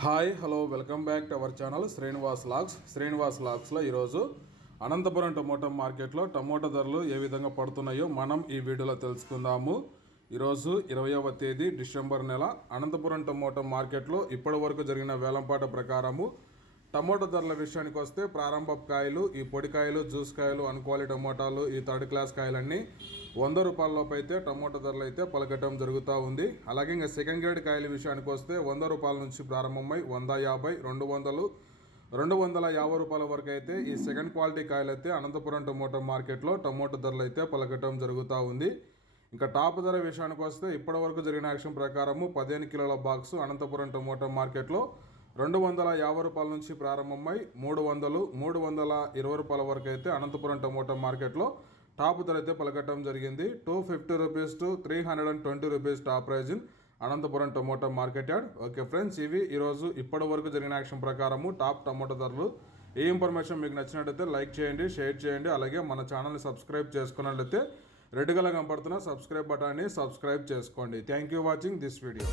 Hi hello welcome back to our channel Srinivas logs. Srinivas లాగ్స్లో ఈరోజు Anantapuram tomato మార్కెట్లో tomato ధరలు ఏ విధంగా పడుతున్నాయో మనం ఈ వీడియోలో తెలుసుకుందాము. ఈరోజు ఇరవయవ తేదీ డిసెంబర్ నెల. అనంతపురం టమోటా మార్కెట్లో ఇప్పటి వరకు జరిగిన వేలంపాట ప్రకారము టమోటా ధరల విషయానికి వస్తే ప్రారంభ కాయలు ఈ పొడి కాయలు జ్యూస్ కాయలు అన్క్వాలిటీ టమోటాలు ఈ థర్డ్ క్లాస్ కాయలన్నీ వంద రూపాయలలోపు అయితే టమోటా ధరలు అయితే పలకటం జరుగుతూ ఉంది. అలాగే ఇంకా సెకండ్ గ్రేడ్ కాయల విషయానికి వస్తే వంద రూపాయల నుంచి ప్రారంభమై వంద యాభై రెండు వందలు రెండు వందల యాభై రూపాయల వరకు అయితే ఈ సెకండ్ క్వాలిటీ కాయలు అయితే అనంతపురం టమోటా మార్కెట్లో టమోటా ధరలు అయితే పలకటం జరుగుతూ ఉంది. ఇంకా టాప్ ధర విషయానికి వస్తే ఇప్పటివరకు జరిగిన యాక్షన్ ప్రకారము పదిహేను కిలోల బాక్స్ అనంతపురం టమోటా మార్కెట్లో రెండు వందల యాభై రూపాయల నుంచి ప్రారంభమై మూడు వందలు మూడు వందల ఇరవై రూపాయల వరకు అయితే అనంతపురం టమోటా మార్కెట్లో టాప్ ధర అయితే పలకటం జరిగింది. Two fifty rupees to three hundred and twenty rupees top prize in Anantapuram tomato market yard. Okay friends ఇవి ఈరోజు ఇప్పటి వరకు జరిగిన యాక్షన్ ప్రకారము టాప్ టమోటా ధరలు. ఈ ఇన్ఫర్మేషన్ మీకు నచ్చినట్టయితే లైక్ చేయండి షేర్ చేయండి అలాగే మన ఛానల్ని సబ్స్క్రైబ్ చేసుకున్నట్లయితే రెడ్ కలర్ కనపడుతున్న సబ్స్క్రైబ్ బటాన్ని సబ్స్క్రైబ్ చేసుకోండి. Thank you watching this video.